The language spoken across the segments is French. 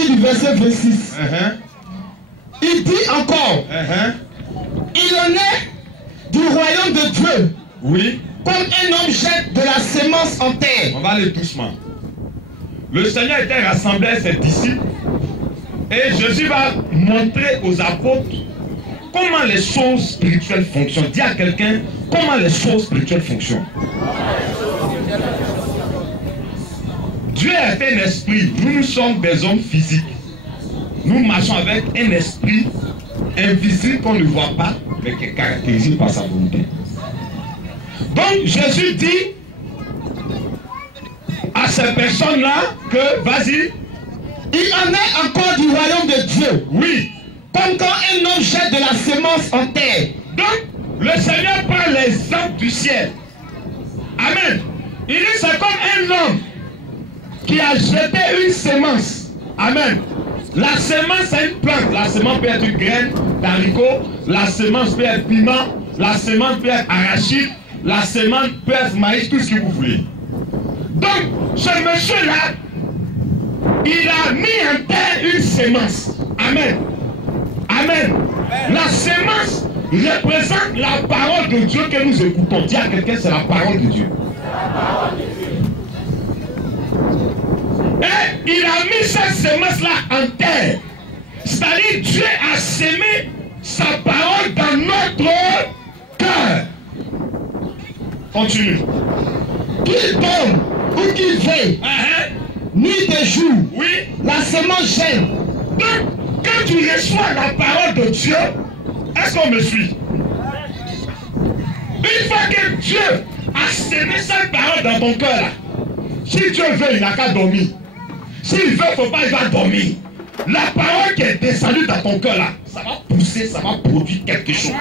partir du verset 26. Il dit encore, il en est du royaume de Dieu. Oui. Comme un homme jette de la sémence en terre. On va aller doucement. Le Seigneur était rassemblé à ses disciples et Jésus va montrer aux apôtres comment les choses spirituelles fonctionnent. Dis à quelqu'un comment les choses spirituelles fonctionnent. Dieu est un esprit. Nous sommes des hommes physiques. Nous marchons avec un esprit invisible qu'on ne voit pas, mais qui est caractérisé par sa volonté. Donc Jésus dit à ces personnes-là que, vas-y, il en est encore du royaume de Dieu. Oui. Comme quand un homme jette de la sémence en terre. Donc, le Seigneur prend l'exemple du ciel. Amen. Il dit c'est comme un homme qui a jeté une sémence. Amen. La sémence c'est une plante. La sémence peut être une graine d'haricot. La sémence peut être piment. La sémence peut être arachide. La sémence peut être maïs, tout ce que vous voulez. Donc, ce monsieur-là, il a mis en terre une sémence. Amen. Amen. La sémence représente la parole de Dieu que nous écoutons. Dis à quelqu'un, c'est la parole de Dieu. Et il a mis cette sémence-là en terre. C'est-à-dire, Dieu a sémé sa parole dans notre cœur. Continue. Qu'il tombe ou qu'il veille, nuit et jour, Oui. la sémence gêne. Donc, quand tu reçois la parole de Dieu, est-ce qu'on me suit? Une fois que Dieu a sémé cette parole dans ton cœur, là, si Dieu veut, il n'a qu'à dormir. S'il veut, il ne faut pas, il va dormir. La parole qui est descendue dans ton cœur, là, ça va pousser, ça va produire quelque chose.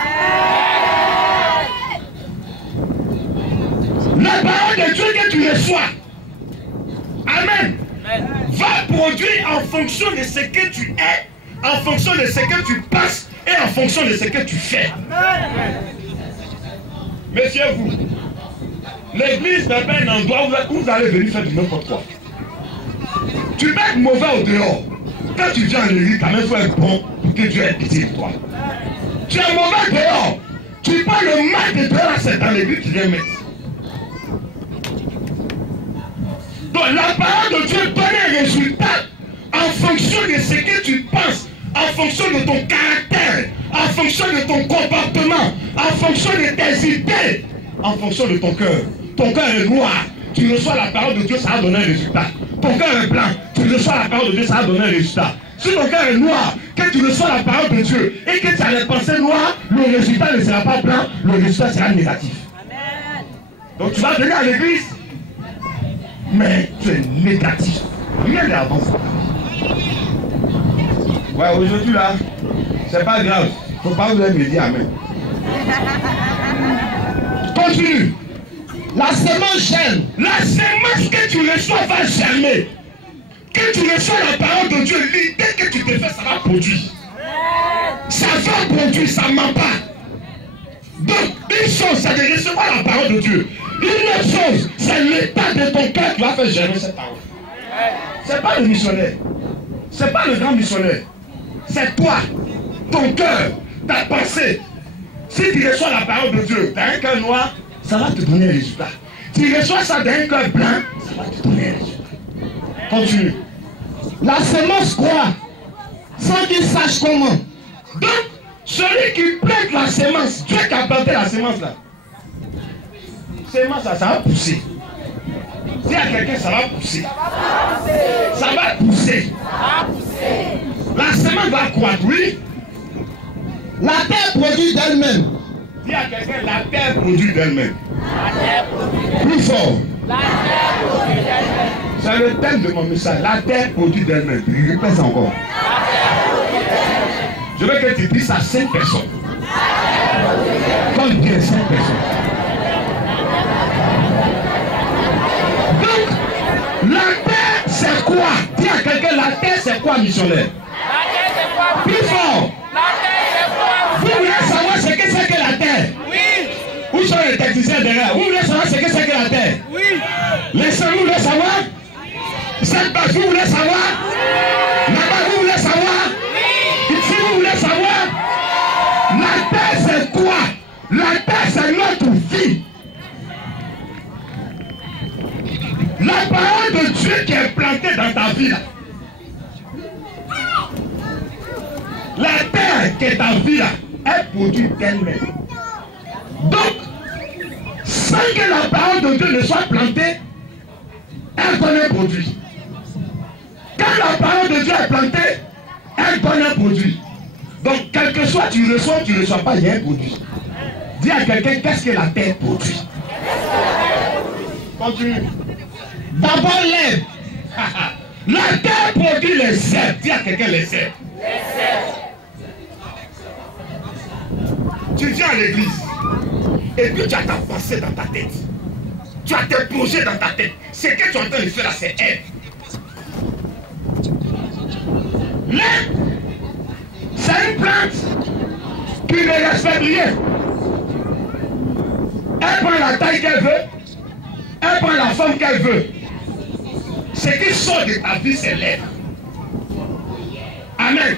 La parole de Dieu que tu reçois, Amen, va produire en fonction de ce que tu es, en fonction de ce que tu passes et en fonction de ce que tu fais. Méfiez-vous. L'église n'est pas un endroit où vous allez venir faire du n'importe quoi. Tu peux être mauvais au dehors. Quand tu viens en l'église, quand même, il faut être bon pour que Dieu ait pitié de toi. Tu es mauvais dehors. Tu parles le mal de dehors, c'est dans l'église que tu viens mettre. Donc la parole de Dieu donne un résultat en fonction de ce que tu penses, en fonction de ton caractère, en fonction de ton comportement, en fonction de tes idées, en fonction de ton cœur. Ton cœur est noir, tu reçois la parole de Dieu, ça va donner un résultat. Ton cœur est blanc, tu reçois la parole de Dieu, ça va donner un résultat. Si ton cœur est noir, que tu reçois la parole de Dieu et que tu as les pensées noires, le résultat ne sera pas blanc, le résultat sera négatif. Amen. Donc tu vas venir à l'église, mais tu es négatif. Rien n'est avancé. Ouais, aujourd'hui là, c'est pas grave. Faut pas vous me dire amen. Continue. La sémence gêne. La sémence que tu reçois va germer. Que tu reçois la parole de Dieu, l'idée que tu te fais, ça va produire. Ça va produire, ça ne ment pas. Donc, une chose, c'est de recevoir la parole de Dieu. Une autre chose, c'est l'état de ton cœur qui va faire germer cette parole. C'est pas le missionnaire. C'est pas le grand missionnaire. C'est toi, ton cœur, ta pensée. Si tu reçois la parole de Dieu dans un cœur noir, ça va te donner un résultat. Tu reçois ça dans un cœur blanc, ça va te donner un résultat. Continue. La sémence croit sans qu'il sache comment. Donc, celui qui plante la sémence, Dieu qui a planté la sémence là, sémence là, ça va pousser. Dis à quelqu'un, ça va pousser. Ça va pousser. La sémence va croître, oui. La terre produit d'elle-même. Dis à quelqu'un, la terre produit d'elle-même. Plus fort. C'est le thème de mon message. La terre produit d'elle-même. Je répète ça encore. Je veux que tu dises à 5 personnes. Combien 5 personnes? Donc, la terre c'est quoi? Dis à quelqu'un, la terre c'est quoi, missionnaire? Plus fort. Vous voulez savoir ce que c'est que la terre? Oui. Où sont les techniciens derrière? Vous voulez savoir ce que c'est que la terre? Oui. Les sœurs, vous voulez savoir? Cette base, vous voulez savoir? Là-bas, Dieu qui est planté dans ta vie là. La terre qui est ta vie là, elle produit d'elle-même. Donc, sans que la parole de Dieu ne soit plantée, elle donne un produit. Quand la parole de Dieu est plantée, elle donne un produit. Donc, quel que soit tu reçois pas, il y a un produit. Dis à quelqu'un, qu'est-ce que la terre produit? Continue. D'abord l'herbe. La terre produit les herbes. Dis à quelqu'un les herbes. Tu viens à l'église et puis tu as ta pensée dans ta tête. Tu as tes projets dans ta tête. Ce que tu es en train de faire là, c'est herbe. L'herbe, c'est une plante qui ne respecte rien. Elle prend la taille qu'elle veut. Elle prend la forme qu'elle veut. Ce qui sort de ta vie, c'est l'herbe. Amen.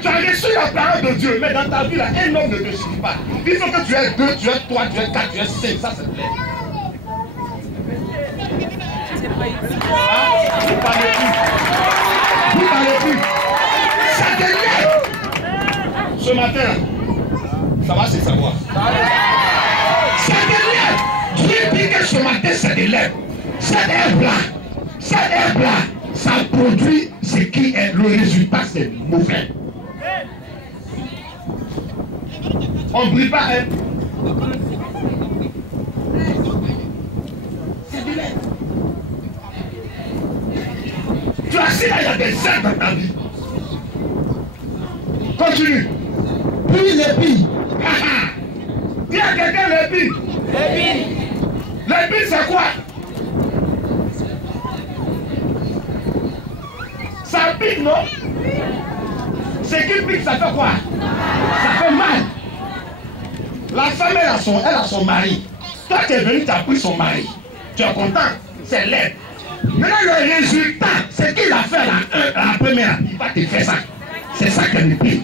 Tu as reçu la parole de Dieu, mais dans ta vie, là, un homme ne te suffit pas. Il faut que tu aies 2, tu aies 3, tu aies 4, tu aies 5. Ça, c'est l'herbe. Vous parlez plus. Vous parlez plus. C'est de l'herbe. Ce matin, ça va se savoir. C'est de l'herbe. Dieu dit que ce matin, c'est de l'herbe. Cette herbe-là, ça produit ce qui est le résultat, c'est mauvais. On ne brille pas, hein? C'est de l'herbe. Tu as assis là, il y a des herbes dans ta vie. Continue. Puis l'épi. Dis à quelqu'un l'épi. L'épi, c'est quoi? Ça pique, non? Ce qui pique, ça fait quoi? Ça fait mal. La femme, elle a son mari. Toi, tu es venu, tu as pris son mari. Tu es content? C'est l'herbe. Maintenant, le résultat, ce qu'il a fait la première, il va te faire ça. C'est ça qu'elle me pique.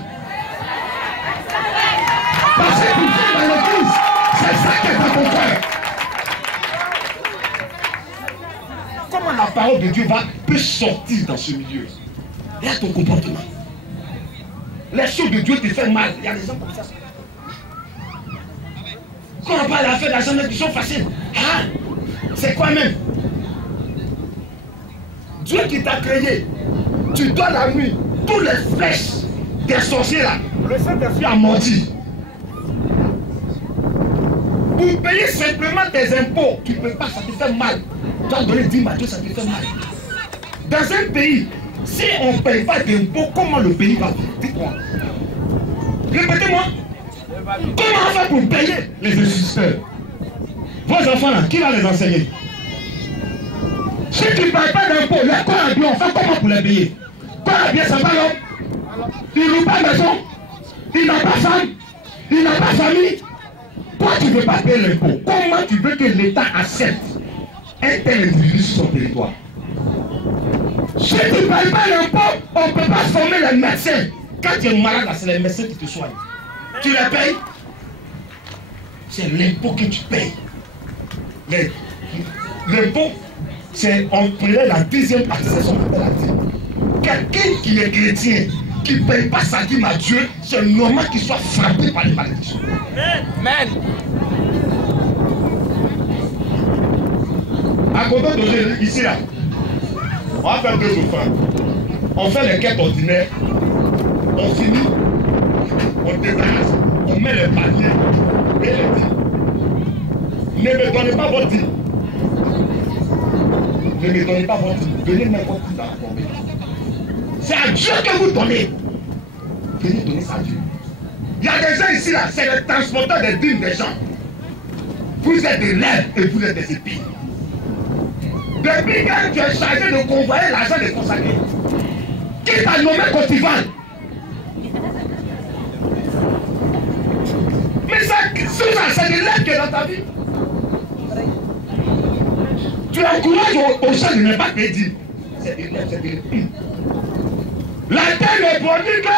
Parce que tu viens dans l'église, c'est ça qui est dans ton cœur. Comment la parole de Dieu peut sortir dans ce milieu? Il y a ton comportement. Les choses de Dieu te font mal. Il y a des gens comme ça. Quand on parle d'affaires d'argent, qui sont faciles. Hein? C'est quoi même? Dieu qui t'a créé, tu dois la nuit, tous les flèches des sorciers là, le Saint-Esprit a menti. Pour payer simplement tes impôts, tu ne peux pas, ça te fait mal. Tu dois donner 10 à Dieu, ça te fait mal. Dans un pays, si on ne paye pas d'impôts, comment le pays va vivre? Dites-moi. Répétez-moi. Comment on fait pour payer les instituteurs? Vos enfants là, qui va les enseigner? Si tu ne payes pas d'impôts, les corps à bien, on fait comment pour les payer? Corps à bien, ça va l'homme. Il n'a pas maison, il n'a pas femme, il n'a pas famille. Toi, tu ne veux pas payer l'impôt. Comment tu veux que l'État accepte un tel individu sur son territoire? Si tu ne payes pas l'impôt, on ne peut pas former les médecins. Quand tu es malade, c'est les médecins qui te soignent. Tu les payes? C'est l'impôt que tu payes. L'impôt, c'est, on prenait la deuxième partie, c'est son appel à Dieu. Quelqu'un qui est chrétien, qui ne paye pas sa dîme à Dieu, c'est normal qu'il soit frappé par les malédictions. Amen. À côté de ici là, on va faire 2 offrandes. On fait les quêtes ordinaires, on finit, on débarrasse, on met les paniers et les dîmes. Ne me donnez pas votre dîme. Ne me donnez pas votre dîme. Venez n'importe qui dans la forêt. C'est à Dieu que vous donnez. Venez donner ça à Dieu. Il y a des gens ici là, c'est les transporteurs des dîmes des gens. Vous êtes des lèvres et vous êtes des épines. Depuis que tu es chargé de convoyer l'argent des consacrés, qui t'a nommé Cotival? Mais ça, c'est des lèvres qui est dans ta vie. Tu encourages aux gens de ne pas te dire. C'est des lèvres, c'est des épines. La terre ne produit que.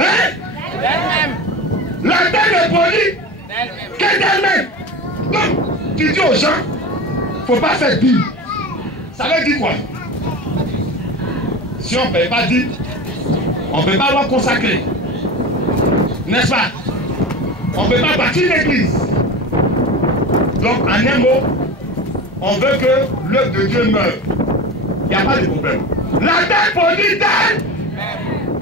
Hein? La terre ne produit que d'elle-même. Donc, tu dis aux gens, faut pas faire dire. Ça veut dire quoi? Si on ne paye pas dire, on ne peut pas avoir consacré. N'est-ce pas? On ne peut pas bâtir l'église. Donc, en un mot, on veut que l'œuvre de Dieu meure. Il n'y a pas de problème. La terre produit d'elle.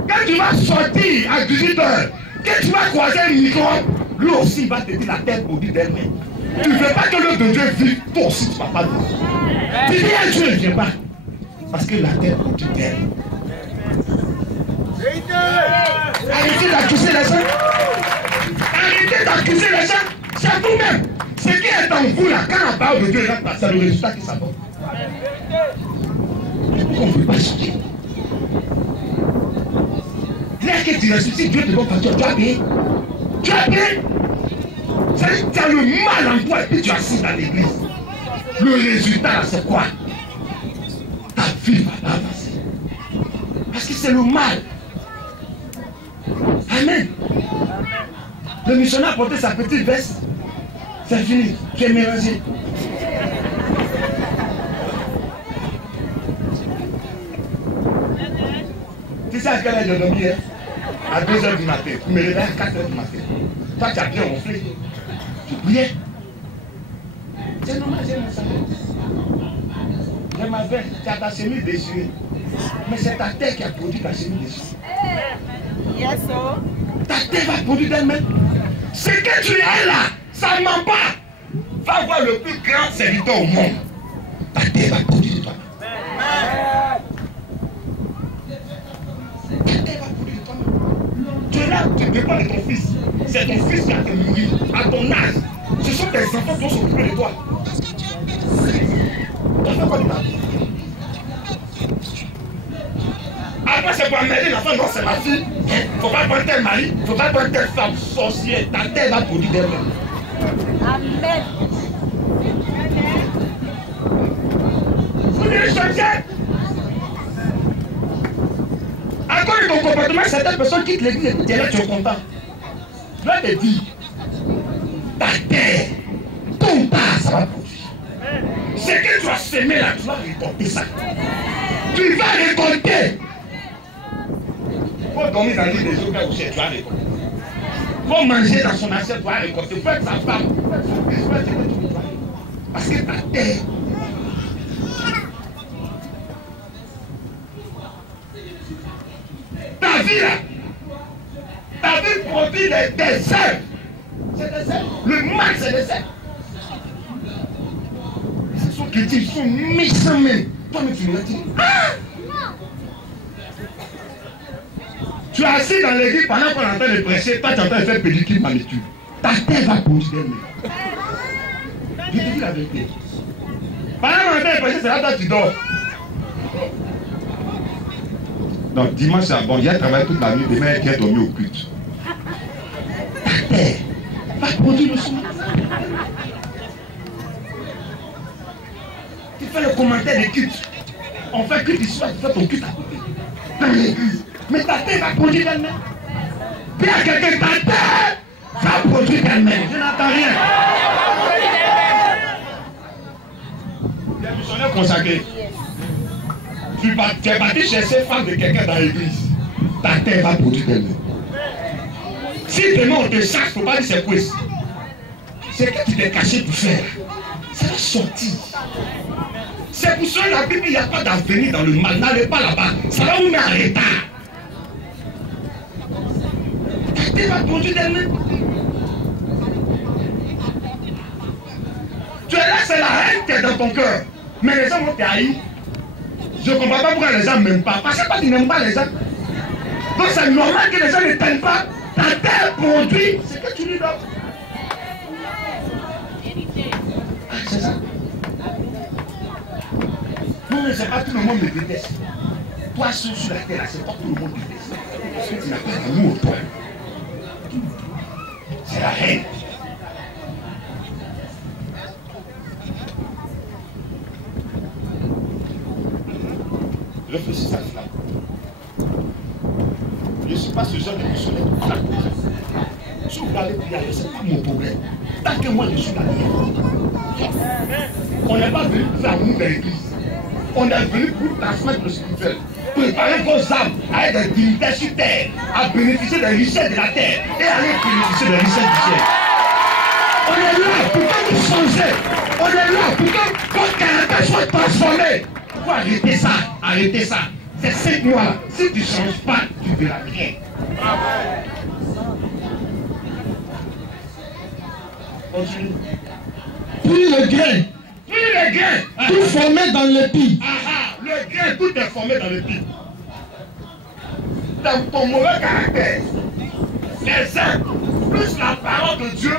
Quand tu vas sortir à 18 heures, quand tu vas croiser un microbe, lui aussi il va te dire la terre produit d'elle-même. Tu ne veux pas que l'œuvre de Dieu vive, toi aussi tu ne vas pas vivre. Tu dis à Dieu, je ne viens pas. Parce que la terre produit d'elle. Arrêtez d'accuser les gens. Arrêtez d'accuser les gens. C'est vous-même. Ce qui est en vous là, quand la parole de Dieu est là, c'est le résultat qui s'apporte. Pourquoi on ne veut pas changer? Dès que tu ressuscites, Dieu te donne facture. Tu as payé. Tu as payé. C'est-à-dire que tu as le mal en toi et puis tu assises dans l'église. Le résultat là, c'est quoi? Ta vie va pas avancer. Parce que c'est le mal. Amen. Le missionnaire a porté sa petite veste. C'est fini. Tu es mélangé. Tu sais à quelle heure j'ai dormi hier? À 2 h du matin. Tu me réveilles à 4 h du matin. Toi, tu as bien ronflé. Tu priais. C'est normal, j'ai mon salaire. J'ai ma veste. Tu as ta chemise déchirée. Mais c'est ta tête qui a produit ta chemise déchirée. Yes, sir. Ta tête va produire d'elle-même. Ce que tu es là, ça ne ment pas. Va voir le plus grand serviteur au monde. Ta tête va produire de toi. Ta tête va produire de toi. Tu es là, tu dépends de ton fils. C'est ton fils qui a te nourri à ton âge. Ce sont tes enfants qui vont s'occuper de toi. Tu as fait quoi de ta vie? Après, c'est pour amener l'enfant, non, c'est ma fille. Il ne faut pas prendre tel mari, il ne faut pas prendre telle femme sorcière. Ta terre va produire d'elle-même. Amen. Vous devez changer. À cause de ton comportement, certaines personnes quittent l'église et tu es là, tu es content. Je vais te dire, ta terre, ton pas, ça va produire. Ce que tu as semé là, tu vas récolter ça. Tu vas récolter. Il faut dormir dans l'île des autres aussi, tu vas récolter. Il faut manger dans son assiette, tu vas récolter. Il faut être sa femme. Parce que ta terre. Ta vie là. Ta vie produit des déserts. C'est des ailes. Le mal, c'est des ailes. Ce sont chrétiens, ils sont méchants même. Toi-même, tu me dis. Ah! Tu es assis dans l'église pendant qu'on est en train de prêcher, toi tu es en train de faire pédicure manucure. Ta tête va produire d'elle-même. Je te dis la vérité. Pendant qu'on est en train de prêcher, c'est là que tu dors. Donc dimanche c'est bon, il y a travaillé toute la nuit, demain il a dormi au culte. Ta terre va produire le son. Tu fais le commentaire des cultes. On fait culte ici, tu fais ton culte à côté. Dans l'église. Mais ta terre va produire d'elle-même. Puis à quelqu'un, ta terre va produire d'elle-même. Je n'entends rien. Les missionnaires consacrés. Tu es parti chercher femme de quelqu'un dans l'église. Ta terre va produire d'elle-même. Si demain on te chasse, il ne faut pas dire c'est quoi. C'est que tu t'es caché pour faire. Ça va sortir. C'est pour ça que la Bible, il n'y a pas d'avenir dans le mal. N'allez pas là-bas. Ça va vous mettre en retard. Ta terre va produire d'elle-même. Tu es là, c'est la haine qui est dans ton cœur. Mais les gens vont te haïr. Je ne comprends pas pourquoi les gens ne m'aiment pas. Parce que tu n'aimes pas les gens. Donc c'est normal que les gens ne t'aiment pas. Ta terre produit ce que tu lui donnes. Ah, c'est ça. Non, mais c'est pas tout le monde me déteste. Toi, sur la terre, c'est pas tout le monde te déteste. Parce que tu n'as pas d'amour, toi. C'est la haine. Réfléchis à cela. Je ne suis pas ce genre de missionnaire qui frappe les gens. Si vous allez prier, ce n'est pas mon problème. Tant que moi je suis là, On n'est pas venu pour faire amour de l'église. On est venu pour transmettre le spirituel. Préparer vos âmes à être des dignitaires sur terre, à bénéficier des richesses de la terre et à aller bénéficier des richesses du ciel. On est là pour que vous changez. On est là pour que votre caractère soit transformé. Il faut arrêter ça. Arrêtez ça. C'est 5 mois là. Si tu ne changes pas, tu verras rien. Continue. Puis le grain. Puis le grain. Tout formé dans l'épi. Le grain, tout est formé dans l'épi. Dans ton mauvais caractère, les uns, plus la parole de Dieu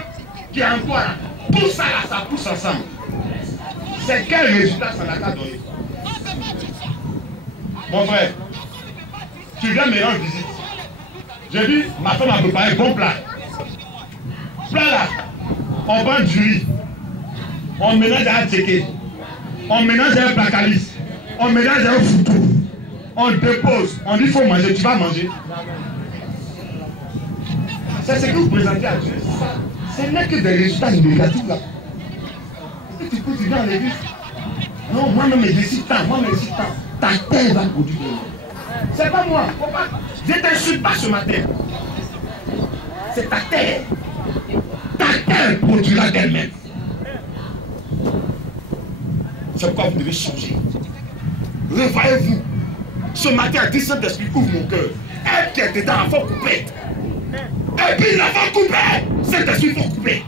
qui est en toi, tout ça là, ça pousse ensemble. C'est quel résultat ça n'a qu'à donner? Mon frère, tu viens me rendre visite. J'ai dit, ma femme a préparé un bon plat. Plat là, on vend du riz, on mélange un tchéké, on mélange un placalis, on mélange un foutou, on dépose, on dit il faut manger, tu vas manger. C'est ce que vous présentez à Dieu. Ce n'est que des résultats négatifs là. Est-ce que tu peux dire dans l'église? Non, moi-même je suis tant, moi-même je suis tant. Ta terre va produire. C'est pas moi. Je ne t'insulte pas ce matin. C'est ta terre. Ta terre produira d'elle-même. C'est pourquoi vous devez changer. Réveillez-vous. Ce matin, à 17 d'esprit ouvre mon cœur. Elle qui était dans l'enfant coupé. Et puis l'enfant coupé. Cet esprit faut couper.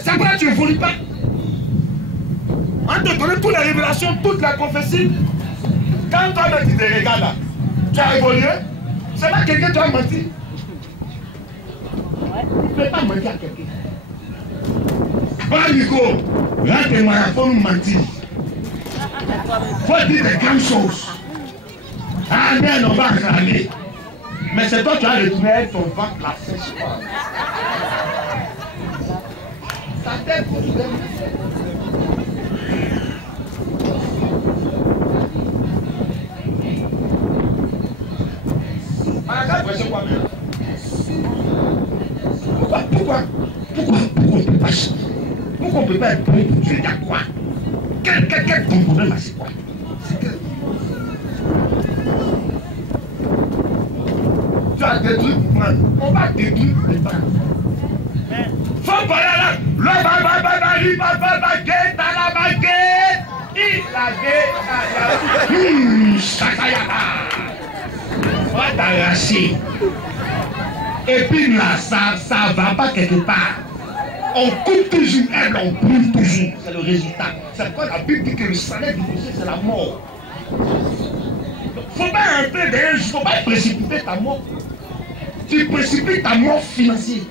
C'est pourquoi tu ne évolues pas. On te donne toutes les révélations, toute la prophétie. Quand toi-même tu te regardes là, tu as évolué. C'est pas quelqu'un qui t'a menti. Tu ne peux pas mentir à quelqu'un. Pas Nico, rentre-moi, il faut nous mentir. Il faut dire des grandes choses. Ah, mais on va râler. Mais c'est toi qui as retourné ton ventre la sèche. Ta tête pour vous. Pourquoi on ne peut pas changer? Pourquoi on ne peut pas être bon pour Dieu? Il y a quoi? Quel ton problème là, c'est quoi? Tu as détruit pour prendre. On va détruire pour les prendre. Faut parler là. Le on va t'arracher. Et puis là, ça va pas quelque part. On coupe toujours, elle, on brûle toujours. C'est le résultat. C'est pourquoi la Bible dit que le salaire du péché, c'est la mort. Faut pas entrer derrière, il ne faut pas précipiter ta mort. Tu précipites ta mort financière.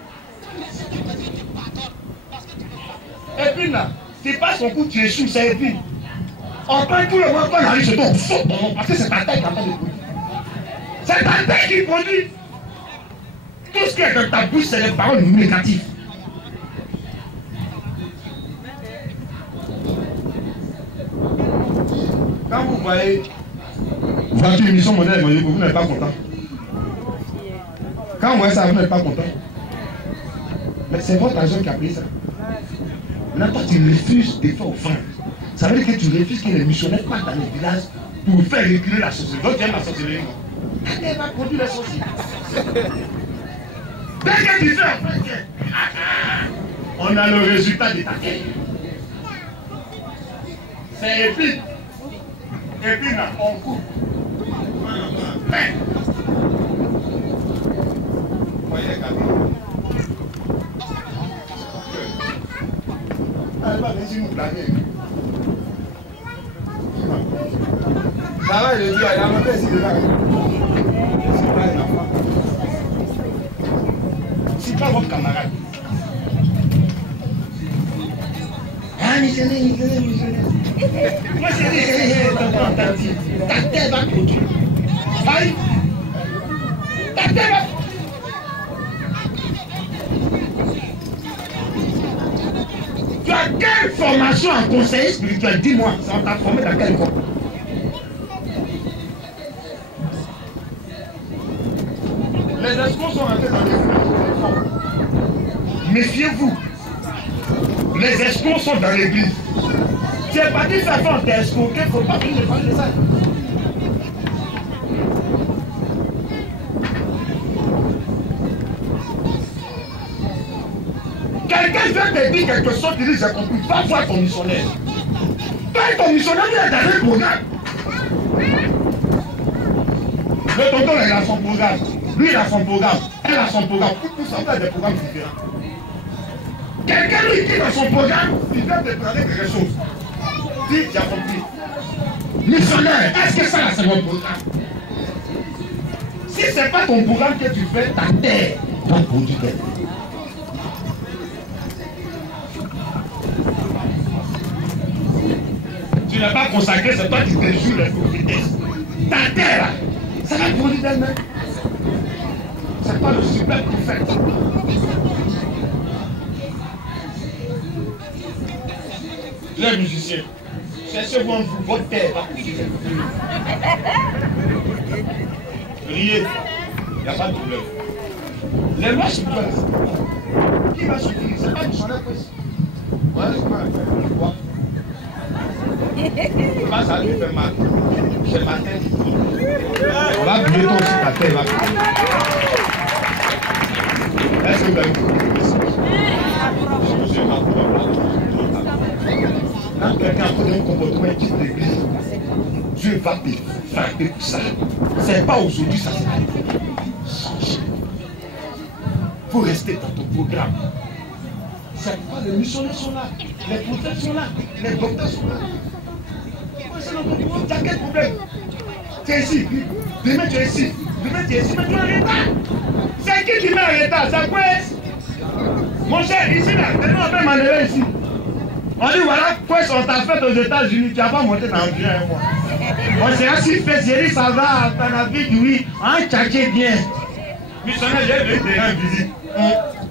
Et puis là, tu passes ton coup, tu échoues, c'est épi. On prend tout le monde, quand on arrive chez toi, on saute ton nom, parce que c'est ta tête qui a pas de produit. C'est ta tête qui produit. Tout ce qui est dans ta bouche, c'est les paroles négatives. Quand vous voyez voiture émission modèle, vous n'êtes pas content. Quand vous voyez ça, vous n'êtes pas content. Mais c'est votre argent qui a pris ça. Maintenant, toi, tu refuses de faire offrande. Ça veut dire que tu refuses que les missionnaires partent dans les villages pour faire reculer la sorcellerie. Donc, tu aimes la sorcellerie. Elle va produire les sorciers. Dès que tu fais offrande, on a le résultat de ta terre. C'est épique. Et puis là, on coupe. Voyez les cabines. Elle va venir nous blaguer. Ça va, je dis, elle a monté ici dedans. C'est pas un enfant. C'est pas votre camarade. Ah, missionnaire. Moi, c'est dit, ta terre va produire. Aïe. Ta terre va. Tu as quelle formation en conseiller spirituel? Dis-moi, ça t'a formé dans quel corps? Les escrocs sont rentrés dans les fonds. Méfiez-vous. Les escrocs sont dans l'église. Tu es parti faire fort, t'es escroqué, il ne faut pas venir parler de ça. Quelqu'un vient te dire quelque chose, tu dis j'ai compris, va voir ton missionnaire. Toi ton missionnaire, il est dans le programme. Le tonton, il a son programme. Lui, il a son programme. Elle a son programme. Tout ça, il a des programmes différents. Quelqu'un lui dit dans son programme, il vient te parler quelque chose. Dis, j'ai compris. Missionnaire, est-ce que ça, c'est mon programme? Si ce n'est pas ton programme que tu fais, ta terre va produire. Tu n'as pas consacré, c'est toi qui te jures les prophétesses. Ta terre, ça va produire d'elle-même. C'est pas le super prophète. Les musiciens, cherchez-vous en vous, votre terre va produire. Riez, il n'y a pas de problème. Les lois se passent. Qui va se dire? C'est pas du sonnet possible. Voilà ce qu'on a fait. Pourquoi? Pas ça lui fait mal. C'est ma tête. On va brûler toi aussi ta tête. Est-ce que vous avez compris le message? Quand quelqu'un a un comportement et quitte l'église, Dieu va te frapper pour ça. C'est pas aujourd'hui, ça c'est changer. Il faut rester dans ton programme. C'est pourquoi les missionnaires sont là, les prophètes sont là, les docteurs sont là. C'est notre programme. Tu as quel problème? Tu es ici, demain tu es ici, demain tu es ici, mais tu es en retard. C'est qui met en retard? C'est quoi? Mon cher, ici là, tellement on fait manuel ici. On dit voilà, quoi on t'a fait aux États-Unis, tu n'as pas monté dans l'avion avec moi. On s'est assis, fait série, ça va, t'en as vu, oui, en tchatché bien. Missionnaire, j'ai venu te rendre visite.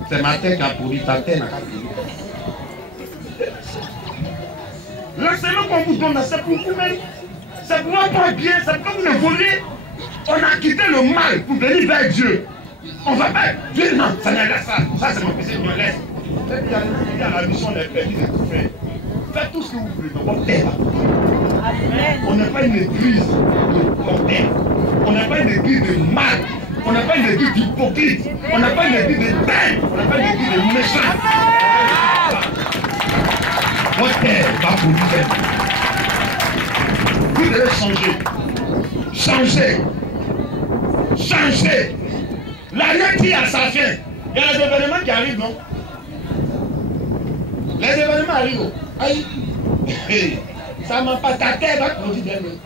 C'est ma tête qui a produit, ta tête n'a pas produit. L'enseignement qu'on vous donne, c'est pour vous-même. C'est pour vous pas bien, c'est pour vous évoluer. On a quitté le mal pour venir vers Dieu. On va pas Dieu, non, ça n'est pas ça. Ça, c'est mon péché, je me laisse. Il y a la mission des pères, il est tout fait. Faites tout ce que vous voulez dans votre terre. On n'est pas une église de porteurs. On n'est pas une église de mal. On n'est pas une église d'hypocrite. On n'est pas une église de peine. On n'est pas une église de méchants. Votre terre va produire. Vous devez changer. Changer. Changer. L'année qui a sa fin. Il y a des événements qui arrivent, non? Les événements arrivent. Aïe. Ça m'a pas, ta terre va produire des mains.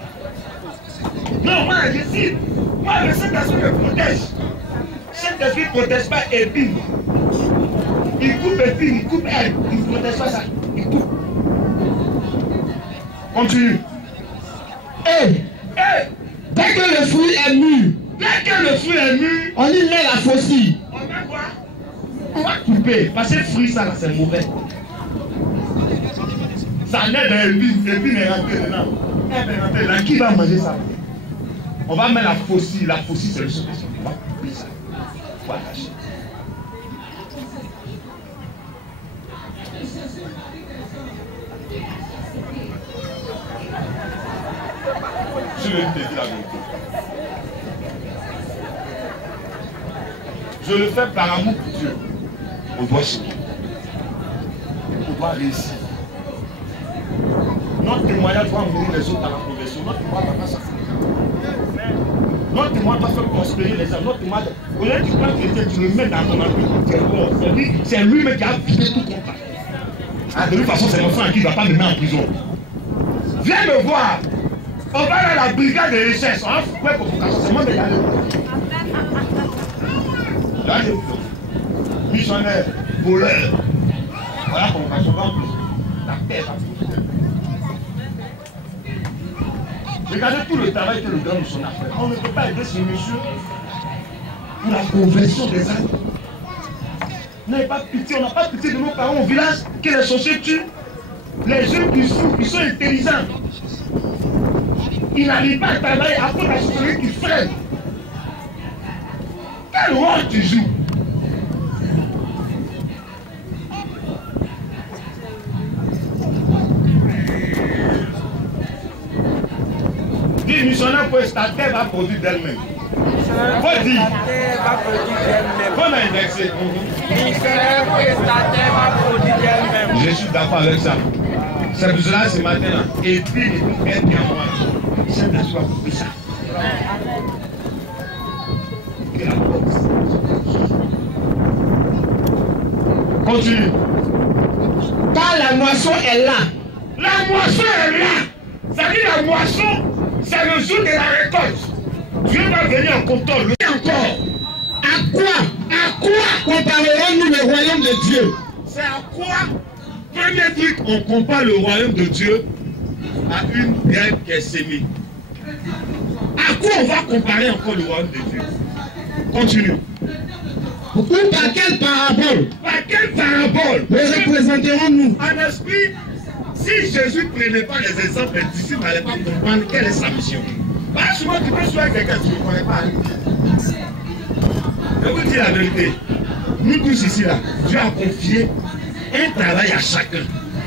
Non, moi je dis, moi le Saint-Esprit me protège. Saint-Esprit ne protège pas épine. Il coupe épine, il coupe elle. Il ne protège pas ça. Il coupe. Continue. Dès que le fruit est mûr, On y met la faucille. On va quoi? On va couper. Parce que le fruit, ça là, c'est mauvais. Ça naît dans l'épine est rentrée dedans. Elle est rentrée là. Qui va manger ça? On va mettre la faucille. La faucille, c'est le son. On va couper ça. On va lâcher. Je vais te dire la vérité. Je le fais par amour pour Dieu. On doit changer. On doit réussir. Notre témoignage doit emmener les autres à la conversion. Notre témoignage va pas s'afficher. Notre témoignage doit faire prospérer les hommes. Notre témoignage, au lieu du plan chrétien, tu le mets dans ton appui. C'est lui-même qui a vidé tout contrat. Ah, de toute façon, c'est mon frère qui ne va pas me mettre en prison. Viens me voir. On va à la brigade de recherche. On va faire convocation. C'est moi qui vais y aller. Là, je missionnaire, voleur. Voilà convocation. La paix va tout. Regardez tout le travail que le grand missionnaire a fait. On ne peut pas aider ce monsieur pour la conversion des âmes. On n'a pas pitié, on n'a pas pitié de nos parents au village que les sorciers tuent. Les jeunes qui souffrent, qui sont intelligents. Ils n'arrivent pas à travailler à cause de la sorcellerie qui freine. Quel rôle tu joues? missionnaire pour ta terre va produire d'elle-même. Faut dire. Faut l'indexer. Je suis d'accord avec ça. C'est pour cela ce matin-là. Et puis, il faut être bien moi. C'est la soif pour ça. Continue. Quand la moisson est là. La moisson est là. C'est-à-dire la moisson, c'est le jour de la récolte. Dieu va venir en contrôle. Et encore. À quoi comparerons-nous le royaume de Dieu? C'est à quoi? Premier truc, on compare le royaume de Dieu à une graine qui est semée. À quoi on va comparer encore le royaume de Dieu? Continue. Ou par quelle parabole? Par quelle parabole? Le représenterons-nous? En esprit, si Jésus ne prenait pas les exemples, les disciples n'allaient pas comprendre quelle est sa mission. Parce que souvent, tu peux soigner quelqu'un, tu ne connais pas. Je vous dis la vérité. Nous tous ici, là, Dieu a confié un travail à chacun.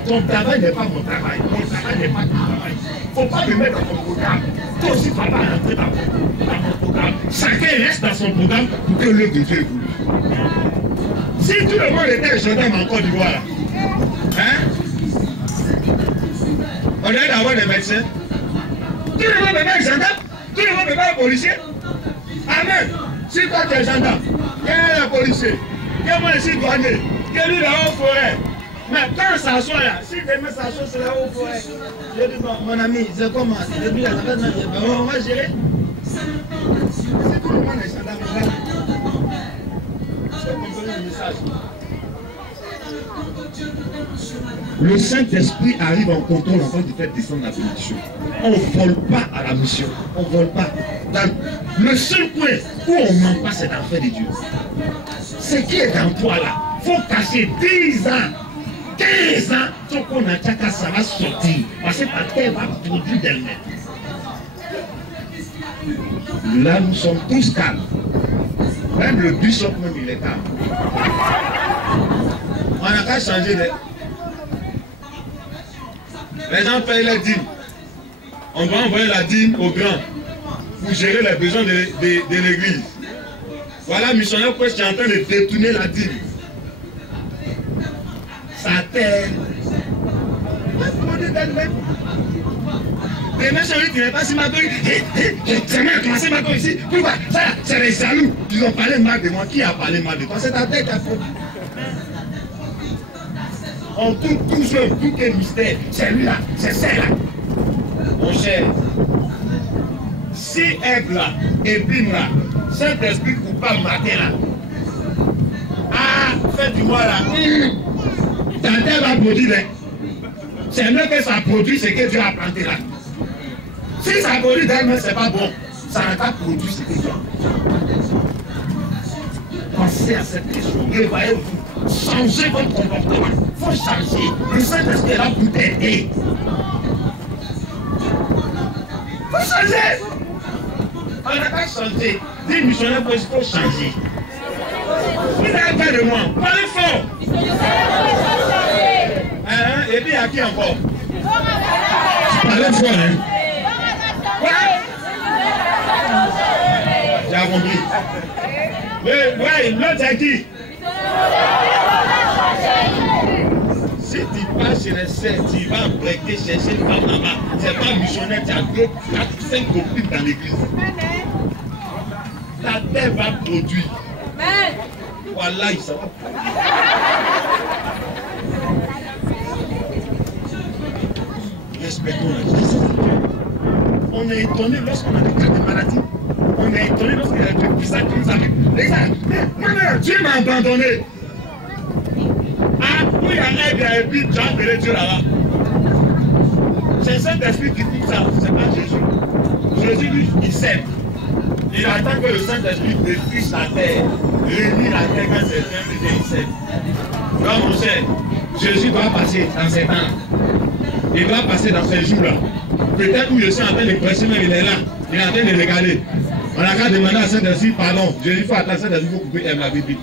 Ton travail n'est pas mon travail. Mon travail n'est pas ton travail. Il ne faut pas me mettre dans ton programme. Toi aussi, tu ne vas pas rentrer dans mon programme. Chacun reste dans son programme pour que l'œuvre de Dieu évolue. Si tout le monde était gendarme en Côte d'Ivoire, hein? On est d'avoir des médecins. Tout le monde est gendarme. Tout le monde est policier. Amen. Si toi tu es gendarme, quel est le policier? Quel moi ici douanier? Quel est la haute forêt? Mais quand ça s'assoit là, si demain ça s'assoit sur la haute forêt, je dis bon, mon ami, c'est comment? Depuis la semaine dernière, on va gérer. Si tout le monde est gendarme là, c'est compris le message. Le Saint-Esprit arrive en contrôle en train de faire descendre la bénédiction. On ne vole pas à la mission. On ne vole pas. Le seul point où on ne ment pas, c'est dans le fait de Dieu. Ce qui est en toi là, il faut cacher 10 ans. 15 ans, tout qu'on a déjà ça va sortir. Parce que ta terre va produire d'elle-même. Là, nous sommes tous calmes. Même le bishop, même, il est calme. On n'a qu'à changer de... Les gens payent la dîme. On doit envoyer la dîme aux grands pour gérer les besoins de l'église. Voilà, missionnaire, pourquoi tu es en train de détourner la dîme. Sa terre. Demain, celui qui n'est pas si matin, c'est moi qui commencé maintenant ici. Pourquoi? Ça, c'est les jaloux. Ils ont parlé mal de moi. Qui a parlé mal de toi? C'est ta tête qui a fait. On tourne toujours tout est mystère. C'est lui là, c'est celle-là. Mon cher, si Ève là, épine là, Saint-Esprit coupable matin là, fin du mois là, ta terre va produire. C'est mieux que ça produit ce que Dieu a planté là. Si ça produit d'elle-même, c'est pas bon. Ça n'a pas produit ce que Dieu a. Pensez à cette question. Réveillez-vous. Changez votre comportement. Il faut changer. Le Saint-Esprit est là pour t'aider. Il faut changer. On n'a pas changé. Dis missionnaire, il faut changer. Vous n'avez pas de moi. Parlez fort. Et puis, à qui encore? Parlez fort, hein? Quoi? J'ai compris. Oui, l'autre c'est qui? Si tu passes chez les sœurs, tu vas breaker, chercher une femme là-bas. C'est pas missionnaire, tu as 2, 4, 5 copines dans l'église. La terre va produire. Voilà, il s'en va. Respectons la justice. On est étonné lorsqu'on a des cas de maladie. On est étonné lorsqu'il y a des trucs qui nous arrivent. Les gars, moi, Dieu m'a abandonné. Ah, où il y a un et puis Jean appelé Dieu là-bas. C'est Saint-Esprit qui dit ça, c'est pas Jésus. Jésus, lui, il sème. Il attend que le Saint-Esprit défriche la terre, réunit la terre quand c'est bien, il sème. Donc, mon cher, Jésus doit passer dans ces temps. Il doit passer dans ces jours-là. Peut-être où je suis en train de prêcher, mais il est là. Il est en train de regarder. On a qu'à demander à Saint-Esprit pardon. Je dis, faut attendre Saint-Esprit pour couper la Bible.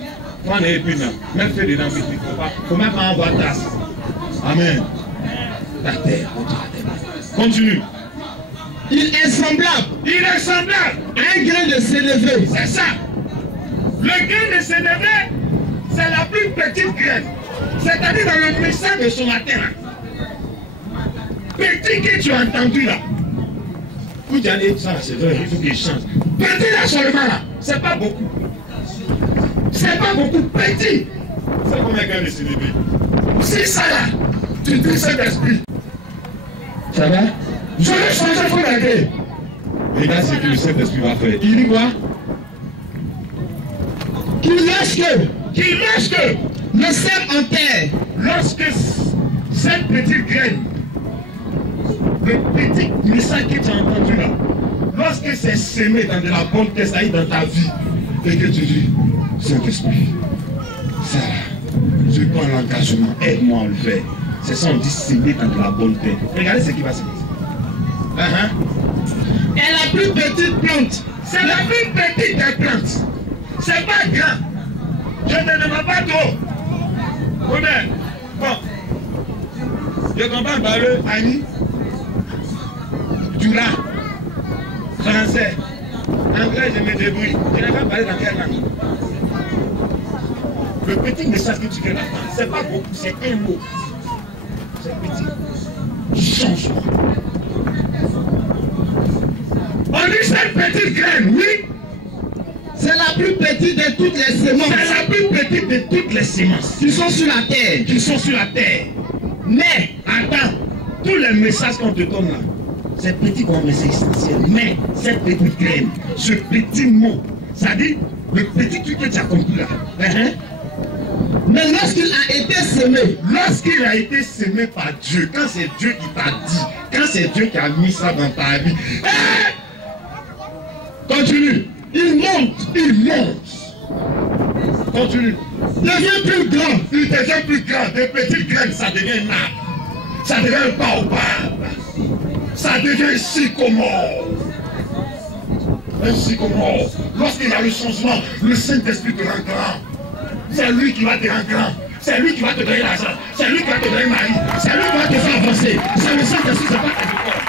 Prends les épines là. Même fait dedans, il ne faut même pas avoir trace. Amen. La terre, continue. Il est semblable. Il est semblable. À un grain de sénévé. C'est ça. Le grain de sénévé, c'est la plus petite graine. C'est-à-dire dans le message de ce matin là. Petit que tu as entendu là. Vous dites, ça c'est vrai, il faut qu'il change. Petit là seulement là, c'est pas beaucoup. C'est pas beaucoup, petit. C'est comme un grain de sénévé. C'est ça là. Tu dis cet esprit. Ça va? Je vais changer pour l'aider. Regarde ce que le Saint-Esprit va faire. Il dit quoi? Qu'il lâche que le sème en terre. Lorsque cette petite graine, le petit message que tu as entendu là, lorsque c'est semé dans de la bonne terre, ça y est dans ta vie, et que tu dis, Saint-Esprit, ça, je prends l'engagement, aide-moi à le faire. C'est ça, on dit semer dans de la bonne terre. Regardez ce qui va se passer. Et la plus petite plante. C'est la plus petite des plantes. C'est pas grand. Je ne demande pas trop. Combien? Bon. Je comprends par le Annie, Dura, français, anglais, je me débrouille. Je n'ai pas parlé dans quelle langue. Le petit message que tu viens d'apprendre, c'est pas beaucoup, c'est un mot. C'est petit. Changement. On dit cette petite graine, oui. C'est la plus petite de toutes les semences. C'est la plus petite de toutes les semences qui sont sur la terre. Qui sont sur la terre. Mais, attends, tous les messages qu'on te donne là, c'est petit comme mais c'est essentiel. Mais cette petite graine, ce petit mot, ça dit le petit truc que tu as compris là. Mais lorsqu'il a été semé par Dieu, quand c'est Dieu qui t'a dit, quand c'est Dieu qui a mis ça dans ta vie, continue. Il monte. Continue. Devient plus grand. Il devient plus grand. De petites graines, ça devient un arbre. Ça devient un baobab. Ça devient un sycomore. Un sycomore. Lorsqu'il y a le changement, le Saint-Esprit te rend grand. C'est lui qui va te rendre grand. C'est lui qui va te donner l'argent. C'est lui qui va te donner mari. C'est lui qui va te faire avancer. C'est le Saint-Esprit, c'est pas ton corps.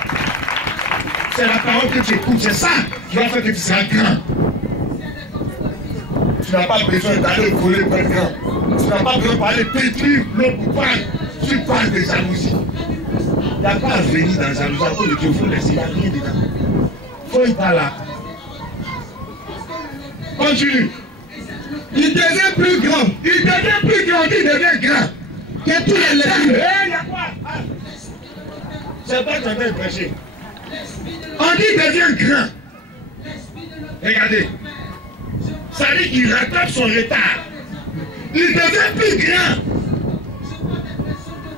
C'est la parole que tu écoutes. C'est ça qui va faire que tu seras grand. Tu n'as pas besoin d'aller voler pour être grand. Tu n'as pas besoin d'aller pétrir le coupable. Tu parles de jalousie. Il n'y a pas à venir dans la jalousie. À cause de Dieu, il faut laisser. Il n'y a rien dedans. Il faut être là. Continue. Il devient plus grand. Il devient plus grand. Il devient grand. Que tous les légumes. Il y a quoi? C'est pas qu'on va prêcher. On dit il devient grand. Regardez. Ça dit qu'il rattrape son retard. Il devient plus grand.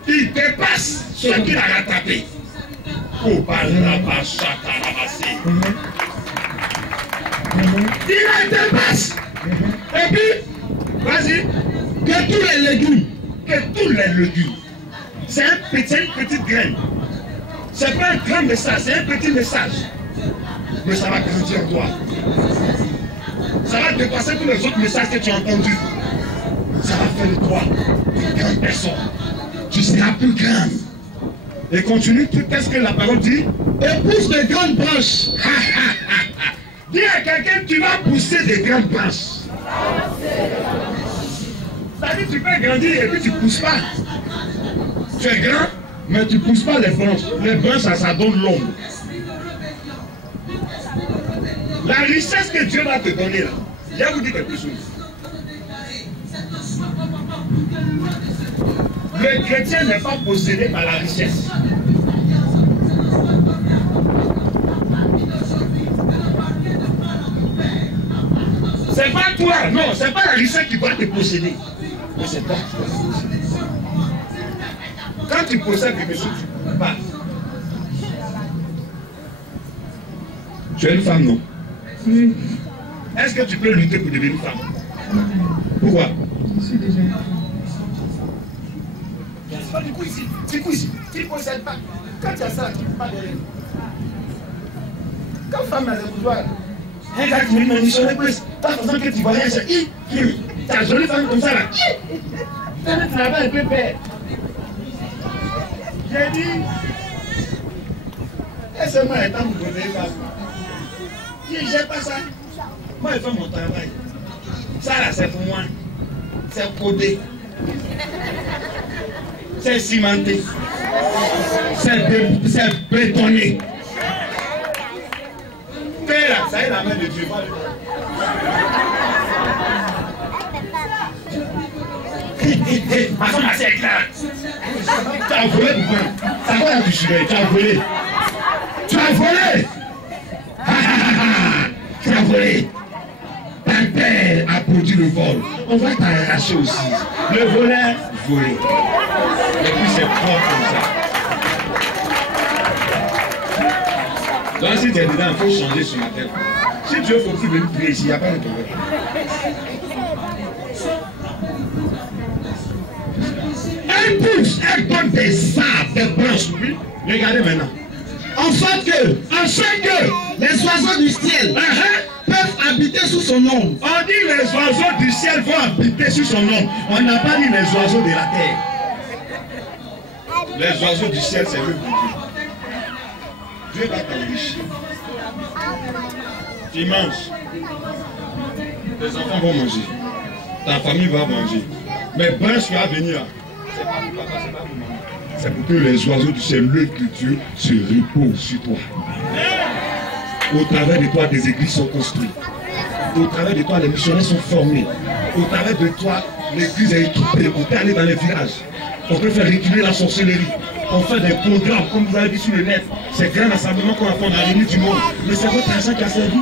Il dépasse ce qu'il a rattrapé. Oh, par là, par ça, ramassé. Il la dépasse. Et puis, vas-y. Que tous les légumes. Que tous les légumes. C'est une petite graine. C'est pas un grand message, c'est un petit message. Mais ça va grandir en toi. Ça va dépasser tous les autres messages que tu as entendus. Ça va faire de toi une grande personne. Tu seras plus grande. Et continue tout ce que la parole dit. Et pousse de grandes branches. Dis à quelqu'un, tu vas pousser des grandes branches. Ça dit, tu peux grandir et puis tu ne pousses pas. Tu es grand, mais tu ne pousses pas les branches. Les branches, ça donne l'ombre. La richesse que Dieu va te donner là, je vais vous dire quelque chose. Le chrétien n'est pas possédé par la richesse. C'est pas toi, non, c'est pas la richesse qui doit te posséder. Mais c'est toi qui dois te posséder. Quand tu possèdes quelque chose, tu ne peux pas. Tu es une femme, non? Oui. Est-ce que tu peux lutter pour devenir une femme? Pourquoi? Je suis déjà. Du coup ici, tu ne possèdes pas. Quand tu as ça, tu ne peux pas derrière. Quand femme a des boudoirs, un gars qui me dit, je ne pas façon que tu vois rien, c'est ta jolie femme comme ça là. Tu as un travail un peu père. J'ai dit, Et seulement un temps vous donnez pas. Je n'ai pas ça. Moi, je fais mon travail. Ça là, c'est pour moi. C'est codé. C'est cimenté. C'est bétonné. Fais là, ça est la main de Dieu. Ma femme a fait éclat. Tu as volé pourquoi? Ça va tu suivais, tu as volé. Tu as volé. Tu as volé. Ta père a produit le vol. On va t'arracher aussi. Le voleur, volé. Et puis c'est propre comme ça. Donc si tu es dedans, il faut changer ce matin. Si Dieu faut qu'il vienne prier ici, il n'y a pas de problème. Elle pousse, elle donne des arbres, des branches. Regardez maintenant. En sorte que les oiseaux du ciel peuvent habiter sous son ombre. On dit les oiseaux du ciel vont habiter sous son ombre. On n'a pas dit les oiseaux de la terre. Les oiseaux du ciel, c'est eux. Dieu va t'enrichir. Tu manges. Les enfants vont manger. Ta famille va manger. Mais branche va venir. C'est pas pour papa, c'est pas pour maman. C'est pour que les oiseaux du ciel, l'écriture, se reposent sur toi. Au travers de toi, des églises sont construites. Au travers de toi, les missionnaires sont formés. Au travers de toi, l'église est équipée. On peut aller dans les villages. On peut faire reculer la sorcellerie. On fait des programmes, comme vous avez dit sur le net. C'est grand rassemblement qu'on a fait dans la nuit du monde. Mais c'est votre argent qui a servi.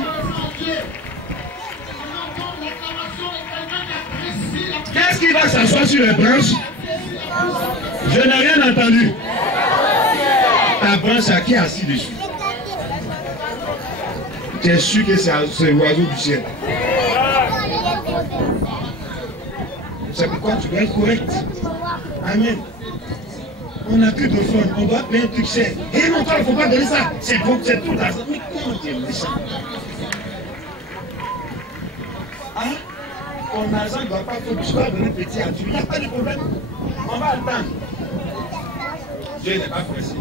Qu'est-ce qui va s'asseoir sur les branches? Je n'ai rien entendu. Ta branche, à qui est assis dessus? Tu es sûr que c'est l'oiseau du ciel. C'est pourquoi tu dois être correct. Amen. On n'a que de fun. On doit payer un truc cher. Et non, toi, il ne faut pas donner ça. C'est bon, c'est tout l'argent. Mais comment tu es méchant? Hein? Ton argent ne doit pas faire. Tu dois donner petit à Dieu. Il n'y a pas de problème. On va attendre. Dieu n'est pas pressé.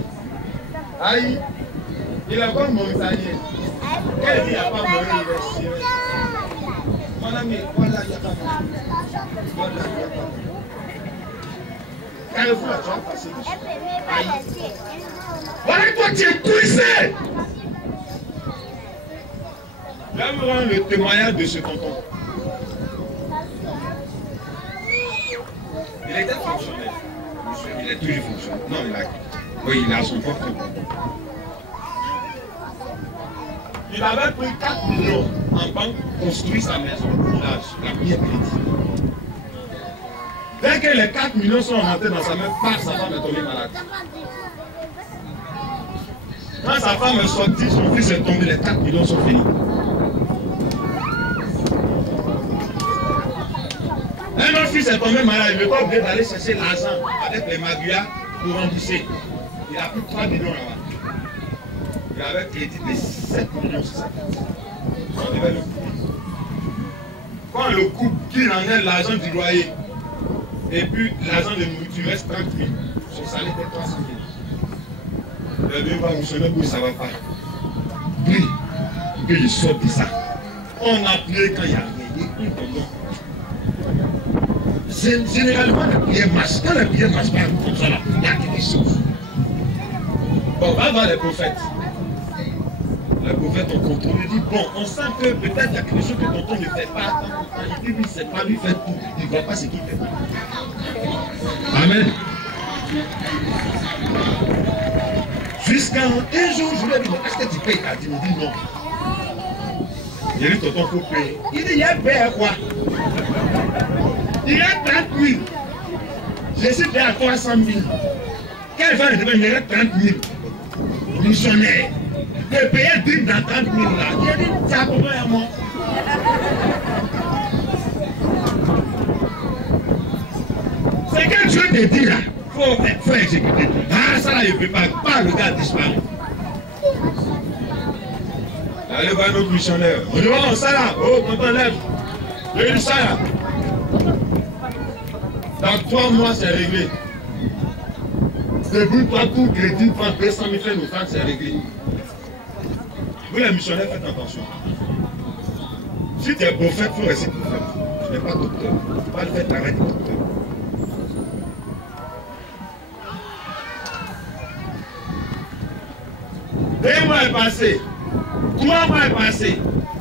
Aïe, il est comme montagnais. Quel dit il n'y a pas mouru, il est sûr. Mon ami, voilà, il n'y a pas mouru. Voilà, il n'y a pas mouru. Carrefour, là, tu vas passer dessus. Aïe. Voilà, toi, tu es couissé. J'aimerais rendre le témoignage de ce tonton. Il était fonctionnaire. Il est toujours fonctionnaire. Non, oui, il a son propre compte. Il avait pris 4 millions en banque pour construire sa maison au village, la première crédit. Dès que les 4 millions sont rentrés dans sa main, sa femme est tombée malade. Quand sa femme est sortie, son fils est tombé, les 4 millions sont finis. Un autre fils est tombé malade, il ne veut pas oublier d'aller chercher l'argent avec les maguillas pour rembourser. Il a pris 3 millions là-bas. Il avait crédit de 7 millions sur sa tête. On devait le couper. Quand le couple qu'il enlève l'argent du loyer, et puis l'argent de nourriture reste 30 000, son salaire était 300 000. Le vieux va fonctionner pour ça ne va pas. Prie que je sorte de ça. On a prié quand il y a rien. Généralement, la prière marche. Quand la prière marche pas comme ça, il y a quelque chose. Bon, on va voir les prophètes. Les prophètes ont contrôlé. Il dit, bon, on sent que peut-être il y a quelque chose que tonton ne fait pas. Il dit, oui, c'est pas lui fait tout. Il ne voit pas ce qu'il fait. Amen. Jusqu'à un jour, je lui ai dit, est-ce que tu payes ta dîme? Il dit non. Il dit, tonton, il faut payer. Il dit, il y a payé à quoi? Il y a 30 000. Je suis payé à 300 000. Quel va devenir? Il y a 30 000. Missionnaire. De payer 10 dans 30 000 là. Il a dit, ça pour moi et moi. C'est que Dieu te dit là. Il faut exécuter. Ah, ça là, il ne peut pas. Le gars disparaît. Allez voir notre missionnaire. On dit, oh, ça là. Oh, quand on lève. Il dit ça là. Dans 3 mois, c'est réglé. Depuis toi, tout crédit, prend 200 000 francs, c'est réglé. Vous les missionnaires, faites attention. Si tu es prophète, il faut rester prophète. Tu n'es pas docteur. Il ne faut pas le faire travailler de docteur. Deux mois est passé. 3 mois est passé.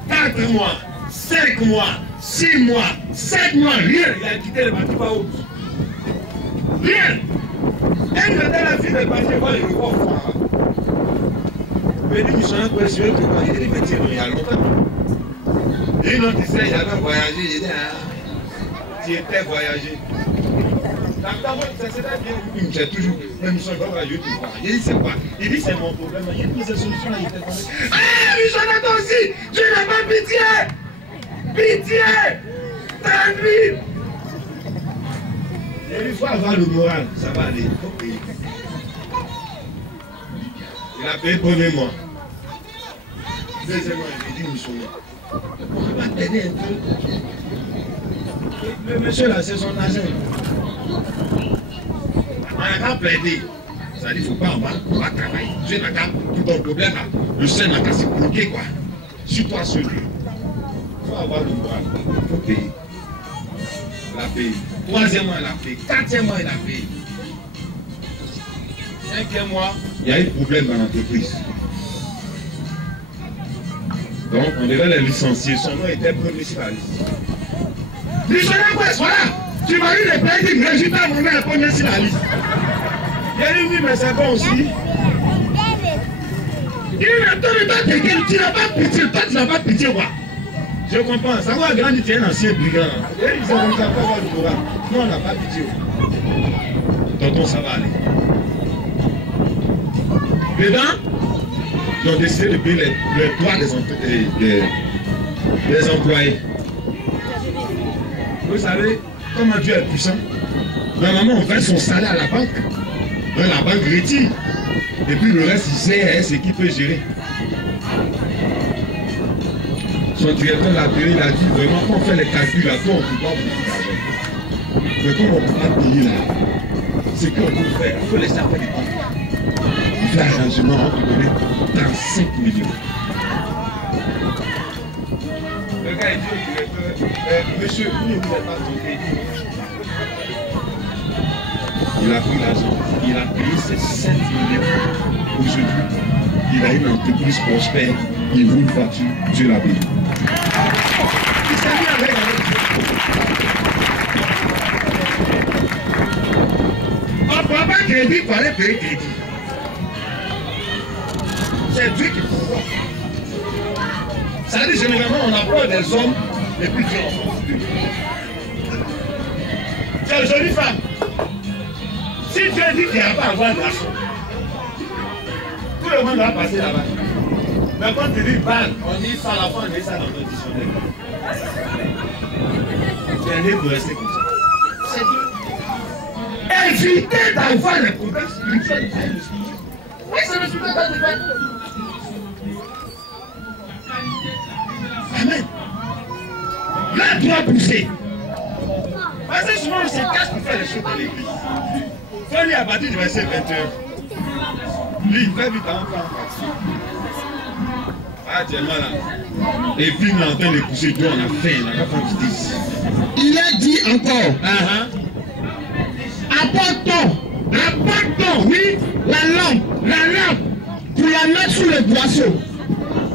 4 mois. 5 mois. 6 mois. 7 mois. Rien. Il a quitté le bâtiment pas où. Rien. Elle me donne la fille de bâtiment, il va le revoir fort. Mais dit, missionnaire, quoi, je vais te voir. Il dit, mais tiens, il y a longtemps. Et non, tu sais, j'avais voyagé. Il dit, ah, tu étais voyagé. Il me dit toujours, mais missionnaire, je vais te voir. Il dit, c'est quoi? Il dit, c'est mon problème. Il dit, mais cette solution-là, il était pas. Ah, missionnaire, toi aussi, Dieu n'a pas pitié. Pitié. T'as il faut avoir le moral, ça va aller. Il faut payer. Il a payé premier mois. Deuxième mois, il dit missionnaire. On va t'aider un peu. Le monsieur là, c'est son agent. On n'a qu'à plaider. Ça dit, il ne faut pas, on va travailler. Tu n'as qu'à, tout ton problème là, le sein n'a qu'à se bloquer quoi. Sur toi seul. Il faut avoir le moral. Il faut payer. Il a payé. 3e mois, il a payé. 4e mois, il a payé. 5e mois, il y a eu problème dans l'entreprise. Donc, on devait les licencier. Son nom était premier sur la liste. Missionnaire West, voilà. Tu m'as eu les plaignants, résultat, mon nom est premier sur la liste. Il a dit oui, mais c'est bon aussi. Il dit, mais toi, tu n'as pas pitié. Toi, tu n'as pas pitié, quoi. Je comprends. Ça va grandir, tu es un ancien brigand. Ils ont comme ça, pas avoir le moral. Nous, on n'a pas pitié. Tonton, ça va aller. Dedans, ils ont décidé de payer les droits des employés. Vous savez, comment Dieu est puissant. Normalement, on fait son salaire à la banque. Donc, la banque retire. Et puis le reste, il sait ce qu'il peut gérer. Son directeur l'a appelé, il a dit vraiment, quand on fait les calculs là, toi, on ne peut pas beaucoup d'argent. Mais comme on ne peut pas payer là, c'est qu'on peut faire. Il faut laisser après les banques. Il fait arrangement, on peut donner 35 millions. Le gars est dit au directeur, monsieur, vous ne vous êtes pas trompé. Il a pris l'argent, il a payé ses 7 millions. Aujourd'hui, il a une entreprise prospère, il roule une voiture, Dieu l'a béni. Il s'est mis avec on ne prend pas crédit pour aller payer crédit. C'est Dieu qui pourvoit. Ça dit généralement on approche des hommes et puis Dieu enfonce Dieu. C'est une jolie femme. Si Dieu dit qu'il n'y a pas à avoir d'argent, tout le monde va passer là-bas. Mais quand tu dis balle, on dit ça à la fin, on dit ça dans notre dictionnaire. Tu es né pour rester comme ça. C'est Dieu. Évitez d'avoir les problèmes spirituels. Oui, c'est le sujet de Dieu. Amen. Là, doit pousser. Parce que souvent, on se cache pour faire les choses dans l'église. Il faut lire à partir du verset 21. Lis, fais vite en partie. Ah, tu es malade. Et puis, on est en train de pousser, toi, on a faim, on n'a pas fait justice. Il a dit encore, apportons, oui, la lampe, pour la mettre sous le boisseau.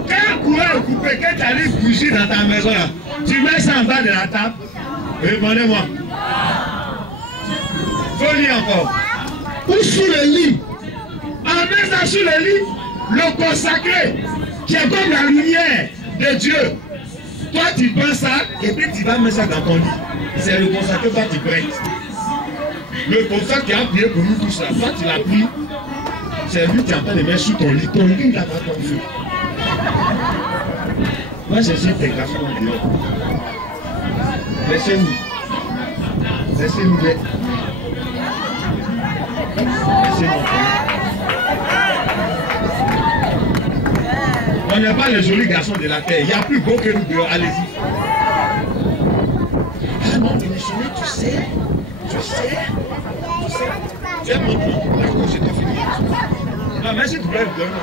Quand le courant est coupé, quand tu arrives bouger dans ta maison, là, tu mets ça en bas de la table. Répondez-moi. Faut lire encore. Ou sous le lit. En met ça sous le lit, le consacré, qui est comme la lumière de Dieu. Toi, tu prends ça et puis tu vas mettre ça dans ton lit. C'est le consacré, toi, tu prêtes. Le consacré qui a prié pour nous tous là, toi, tu l'as pris. C'est lui qui est en train de mettre sous ton lit. Ton lit, là, dans ton feu. Moi, je suis tes garçons dehors. Laissez-nous. Laissez-nous les. Laissez-nous. On n'est pas les jolis garçons de la terre. Il y a plus beau que nous dehors. Allez-y. Ah non, tu sais. Tu es mon nom. D'accord, je t'ai fini. Non, mais si tu peux donner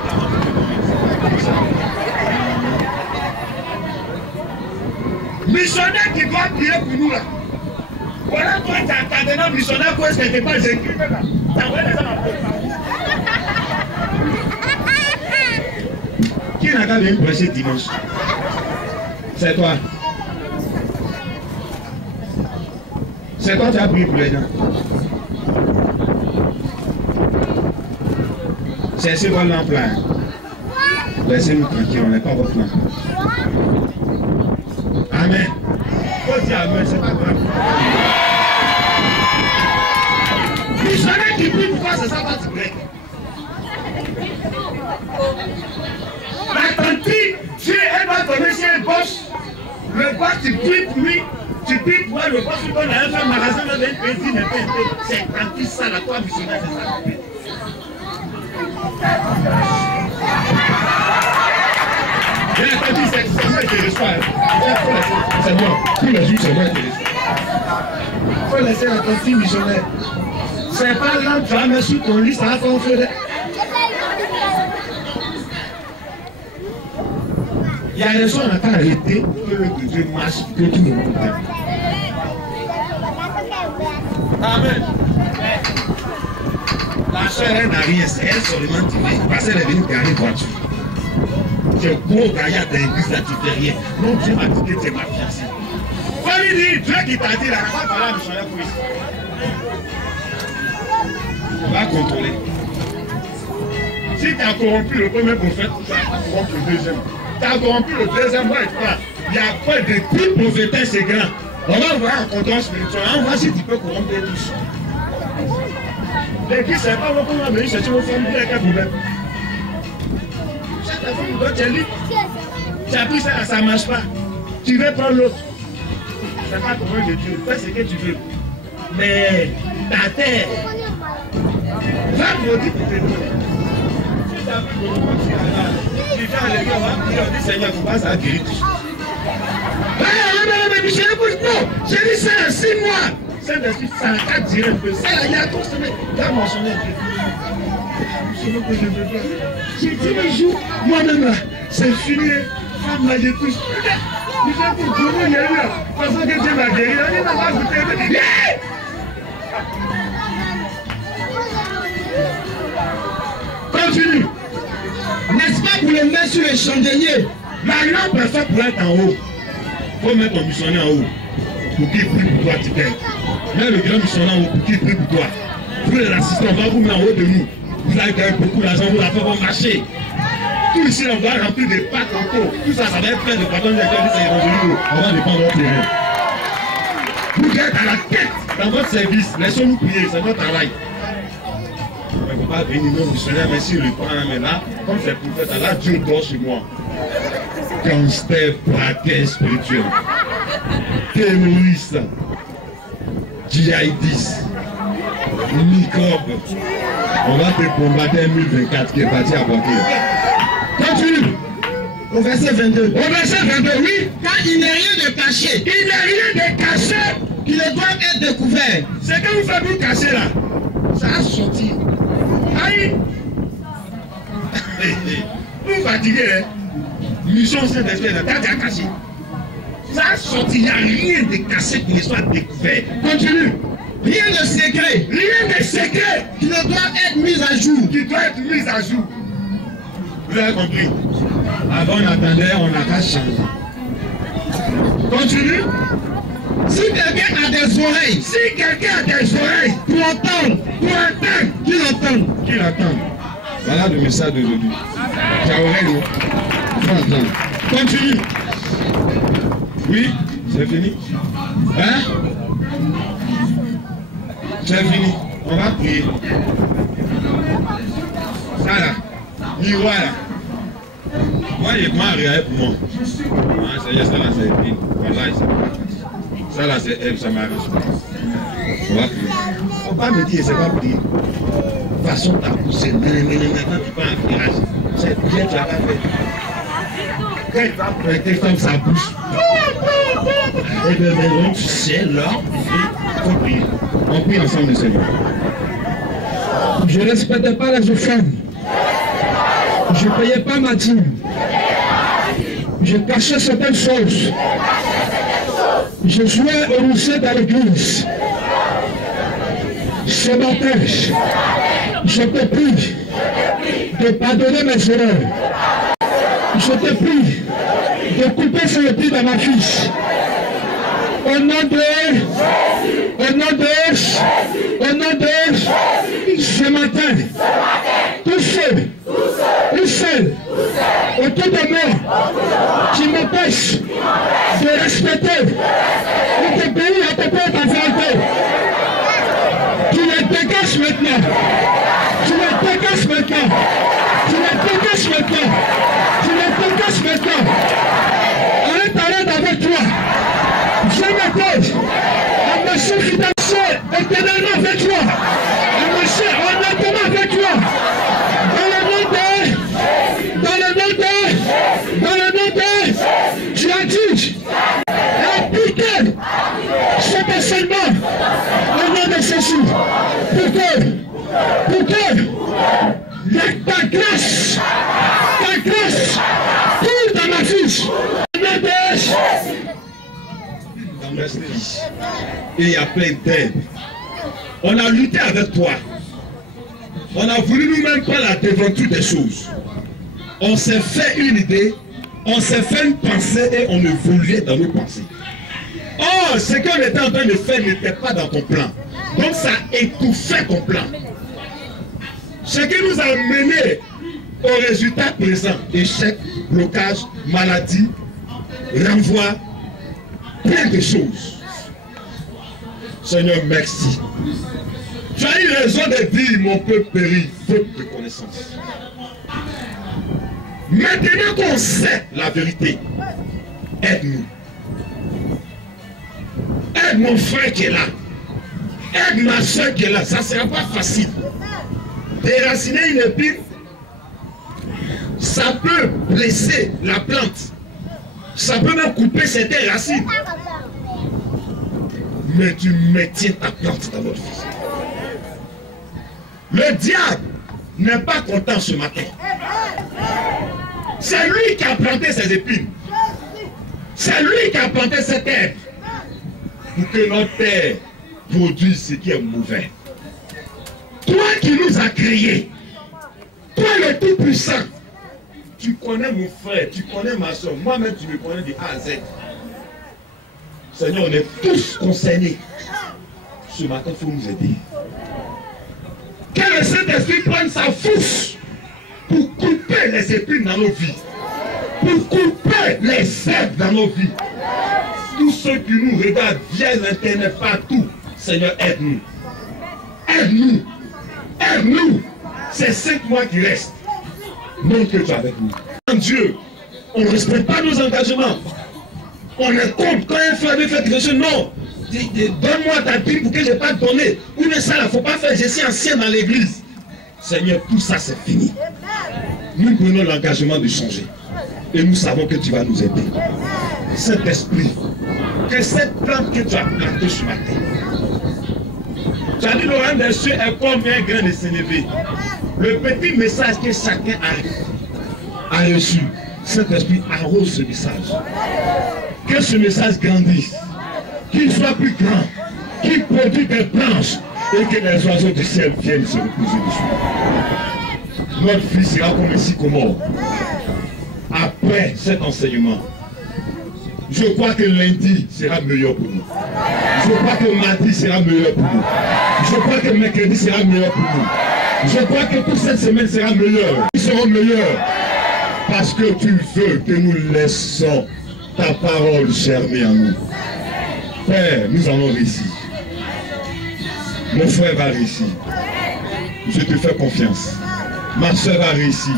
Missionnaire qui doit prier pour nous là. Voilà, toi, tu as maintenant missionnaire pour est-ce que tu n'es pas écrit là. Tu envoies les gens à qui n'a qu'à venir prêcher dimanche? C'est toi. C'est toi qui as prié pour les gens. C'est votre emploi. Laissez-nous tranquille, on n'est pas votre plan. Amen. Faut dire amen, c'est pas grave. Missionnaire qui prie pour toi, c'est ça va te plaire. La tante, Dieu, elle va donner si elle bosse. Le boss, tu pries pour lui. Tu pries pour elle, le boss, tu donnes à un magasin, c'est tante, ça, la toi, missionnaire, c'est ça. C'est moi qui reçois. C'est moi. Tous les jours, c'est moi qui reçois. Il faut laisser la tante missionnaire. C'est pas là que tu vas mettre sur ton lit, ça va faire un feu. Il y a des gens qui ont arrêté que Dieu marche, que tout le monde t'aime. Amen. La soeur, elle n'a rien, c'est elle seulement qui vient. Parce qu'elle est venue garer une voiture. Tu es gros gaillard de l'église là, tu fais rien. Non, Dieu m'a dit que tu es ma fiancée. Faut lui dire, Dieu qui t'a dit là, on va parler à missionnaire pour ici. On va contrôler. Si tu as corrompu le premier prophète, tu vas pas corrompre le deuxième. Tu as corrompu le deuxième, moi et toi. Il y a pas de tout prophète, c'est grand. On va voir un contrôle spirituel. On va voir si tu peux corrompre tous. L'église, c'est pas moi qu'on va venir chercher vos femmes, il y a quel problème. Chaque femme doit te lire. Tu as pris ça, ça ne marche pas. Tu veux prendre l'autre. C'est pas le problème de Dieu. Fais ce que tu veux. Mais ta terre, va maudire pour te donner. Si tu as pris pour le tu viens à l'église, on va prier, on dit Seigneur, il faut pas ça guérir tout. Mais non, j'ai dit ça à 6 mois. Saint-Esprit, ça a qu'à dire un peu. Ça, il y a tout ce mec. Il a mentionné un peu. C'est ce que je veux faire. J'ai dit le jour, moi-même là, c'est fini. Femme là, j'ai tout. Vous êtes pour tout le monde, il y a eu là. Parce que Dieu m'a guéri. Il n'a pas goûté. Continue. N'est-ce pas pour le mettre sur le chandelier? La lampe est faite pour être en haut. Il faut mettre ton missionnaire en haut. Pour qu'il prie pour toi, tu gagnes. Mets le grand missionnaire en haut pour qu'il prie pour toi. Vous les assistants, on va vous mettre en haut de nous. Vous allez gagner beaucoup d'argent, vous la faites vont marcher. Tout ici, on va remplir des pâtes encore. Tout ça, ça va être plein de pâtes. On va dépendre de notre terrain. Vous êtes à la tête dans votre service. Laissons-nous prier, c'est notre travail. On ne peut pas venir nos missionnaires, mais si le prend, mais là, comme c'est pour faire ça, là, Dieu dort sur moi. Gangster, braquet spirituel, terroriste, djihadiste, microbe. On va te combattre en 2024 qui est parti à Boaké. Continue. Au verset 22. Au verset 22, oui. Car il n'est rien de caché. Il n'est rien de caché. Qui ne doit être découvert. Ce que vous faites pour cacher là, ça a sorti. Aïe. Vous fatiguez, hein. Mission Saint-Esprit, t'as déjà caché. Ça a sorti, il n'y a rien de caché qui ne soit découvert. Continue. Rien de secret. Rien de secret. Qui ne doit être mis à jour. Qui doit être mis à jour. Vous avez compris? Avant on attendait, on n'a qu'à changer. Continue. Si quelqu'un a des oreilles. Si quelqu'un a des oreilles. Pour entendre. Qu'il entende. Qu'il entende. Voilà le message d'aujourd'hui. Tu as oreille, non? Continue. Oui, c'est fini. Hein? C'est fini. On va prier. Ça là. Miroir là. Moi, il m'a regardé pour moi. Ah, ça y est, ça là, c'est fini. Voilà, ça là, c'est elle, ça m'a reçu. On va prier. On va pas me dire, c'est pas prier. De toute façon, ta poussé, maintenant, tu prends un virage. C'est bien, tu as pas fait. Quand tu vas prêter comme ça bouche. Et bien, maintenant, tu sais, là, il faut prier. On prie ensemble, le Seigneur. Je ne respecte pas les femmes. Je ne payais pas ma dîme. Je cachais certaines choses. Je jouais au rousset dans l'église. Ce matin, je te prie de pardonner mes erreurs. Je te prie de couper ce épis dans ma fiche. Au nom de ce matin, tous ceux ou celles autour de moi qui m'empêchent de respecter ou d'obéir à ton père ta volonté, tu les dégages maintenant. Tu les dégages maintenant. Tu les dégages maintenant. Tu les dégages maintenant. Arrête avec toi. Je m'appelle à monsieur qui dansait éternellement avec toi. À monsieur honnêtement avec toi. Dans le nom de, tu as dit, appliquez cet enseignement au nom de Jésus. Pour que ta grâce coule dans ma vie. Au nom de Jésus. Dans notre vie, et il y a plein d'aides. On a lutté avec toi. On a voulu nous-mêmes prendre la devanture des choses. On s'est fait une idée, on s'est fait une pensée et on évoluait dans nos pensées. Or, ce qu'on était en train de faire n'était pas dans ton plan. Donc ça étouffait ton plan. Ce qui nous a mené au résultat présent, échec, blocage, maladie, renvoi, plein de choses. Seigneur, merci. Tu as eu raison de dire, mon peuple périt, faute de connaissance. Maintenant qu'on sait la vérité, aide-nous. Aide mon frère qui est là. Aide ma soeur qui est là. Ça ne sera pas facile. Déraciner une épine, ça peut blesser la plante. Ça peut même couper certaines racines. Mais tu maintiens ta plante dans notre vie. Le diable n'est pas content ce matin. C'est lui qui a planté ses épines. C'est lui qui a planté cette terre. Pour que notre terre produise ce qui est mauvais. Toi qui nous as créés, toi le Tout-Puissant, tu connais mon frère, tu connais ma soeur, moi-même tu me connais de A à Z. Seigneur, on est tous concernés. Ce matin, il faut nous aider. Que le Saint-Esprit prenne sa force pour couper les épines dans nos vies. Pour couper les herbes dans nos vies. Tous ceux qui nous regardent via l'internet partout, Seigneur, aide-nous. Aide-nous. Aide-nous. C'est 5 mois qui restent. Montre que tu es avec nous. En Dieu, on ne respecte pas nos engagements. On est contre quand un frère veut faire quelque chose. Non. Donne-moi ta dîme pour que je n'ai pas donné. Ou mais ça, il ne faut pas faire. Je suis ancien dans l'église. Seigneur, tout ça, c'est fini. Nous prenons l'engagement de changer. Et nous savons que tu vas nous aider. Saint-Esprit, que cette plante que tu as plantée ce matin, tu as dit le royaume des cieux est comme un grain de sénévé. Le petit message que chacun a reçu, Saint-Esprit arrose ce message. Que ce message grandisse, qu'il soit plus grand, qu'il produise des branches et que les oiseaux du ciel viennent se reposer dessus. Notre vie sera comme un sycomore. Après cet enseignement, je crois que lundi sera meilleur pour nous. Je crois que mardi sera meilleur pour nous. Je crois que mercredi sera meilleur pour nous. Je crois que toute cette semaine sera meilleure. Nous serons meilleurs parce que tu veux que nous laissons ta parole germer en nous. Père, nous allons réussir. Mon frère va réussir. Je te fais confiance. Ma soeur va réussir.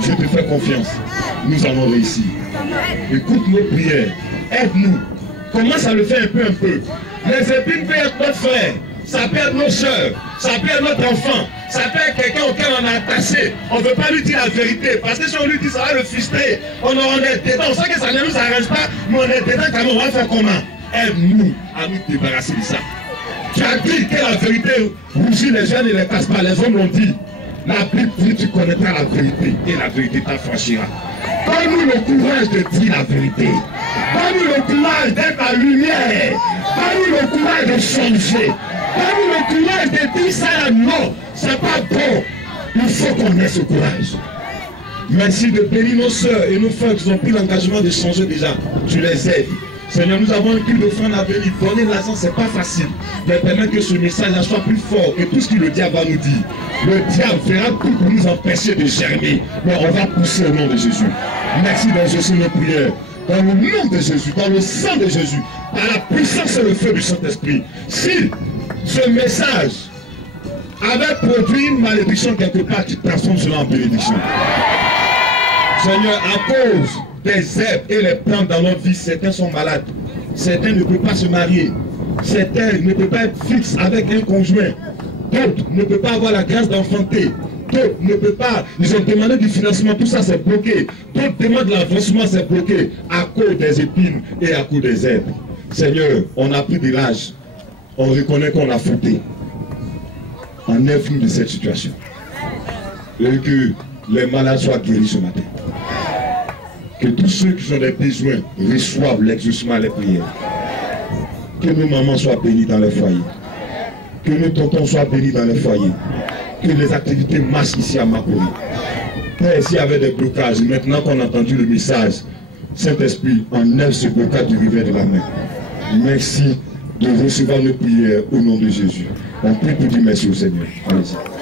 Je te fais confiance. Nous allons réussir. Écoute nos prières. Aide-nous. Commence à le faire un peu. Les épines peuvent être notre frère. Ça peut être nos soeurs. Ça peut être notre enfant. Ça peut être quelqu'un auquel on a attaché. On ne veut pas lui dire la vérité. Parce que si on lui dit, ça va le frustrer. On est dedans. On sait que ça ne nous arrange pas. Mais on est dedans quand même. On va faire comment? Aide-nous à nous débarrasser de ça. Tu as dit que la vérité rougit les jeunes et les casse pas. Les hommes l'ont dit. La Bible dit tu connaîtras la vérité et la vérité t'affranchira. Donne-nous le courage de dire la vérité. Donne-nous le courage d'être la lumière. Donne-nous le courage de changer. Donne-nous le courage de dire ça non, c'est pas bon. Il faut qu'on ait ce courage. Merci de bénir nos soeurs et nos frères qui ont pris l'engagement de changer déjà. Tu les aides. Seigneur, nous avons un cul de fin à venir. Donner l'argent, c'est pas facile. Mais permettre que ce message soit plus fort que tout ce que le diable va nous dire. Le diable fera tout pour nous empêcher de germer. Mais on va pousser au nom de Jésus. Merci dans Jésus nos prières. Dans le nom de Jésus, dans le sang de Jésus, par la puissance et le feu du Saint-Esprit. Si ce message avait produit une malédiction quelque part, tu transformes cela en bénédiction. Seigneur, à cause des herbes et les plantes dans notre vie, certains sont malades. Certains ne peuvent pas se marier. Certains ne peuvent pas être fixes avec un conjoint. D'autres ne peuvent pas avoir la grâce d'enfanter. D'autres ne peuvent pas. Ils ont demandé du financement, tout ça c'est bloqué. D'autres demandent l'avancement, c'est bloqué. À cause des épines et à cause des herbes. Seigneur, on a pris de l'âge. On reconnaît qu'on a fauté. Enlève-nous de cette situation. Et que les malades soient guéris ce matin. Que tous ceux qui ont des besoins reçoivent l'exaucement à les prières. Que nos mamans soient bénies dans les foyers. Que nos tontons soient bénis dans les foyers. Que les activités marchent ici à Makori. Père, s'il y avait des blocages, maintenant qu'on a entendu le message, Saint-Esprit, enlève ce blocage du revers de la main. Merci de recevoir nos prières au nom de Jésus. On prie pour dire merci au Seigneur. Allez-y.